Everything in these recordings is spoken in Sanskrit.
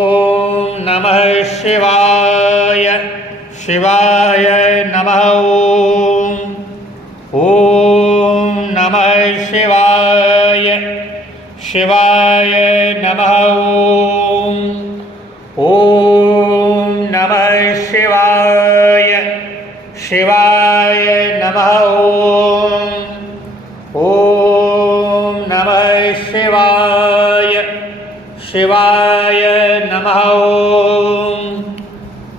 ओम नमः शिवाय। शिवाय नमः। ओम नमः शिवाय। शिवाय नमः। ओम नमः शिवाय। शिवाय नमः। ओम नमः शिवाय। शिवाय नमः।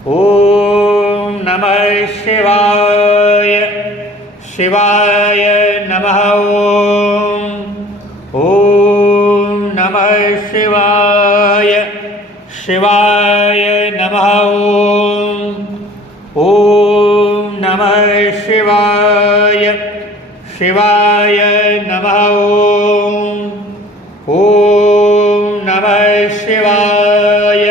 ओम नमः शिवाय। शिवाय नमः। ओम नमः शिवाय। शिवाय नमः। ओम नमः शिवाय। शिवाय नमः। ओम नमः शिवाय।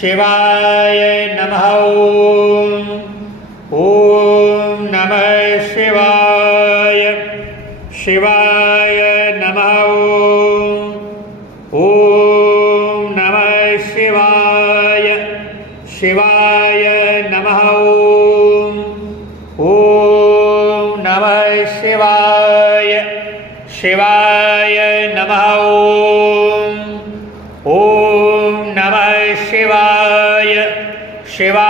शिवाय नमः। ओम नमः शिवाय। शिवाय नमः। ओम नमः शिवाय। शिवाय नमः। ओम नमः शिवाय। शिवाय नमः। ओम नमः शिवाय। शिवाय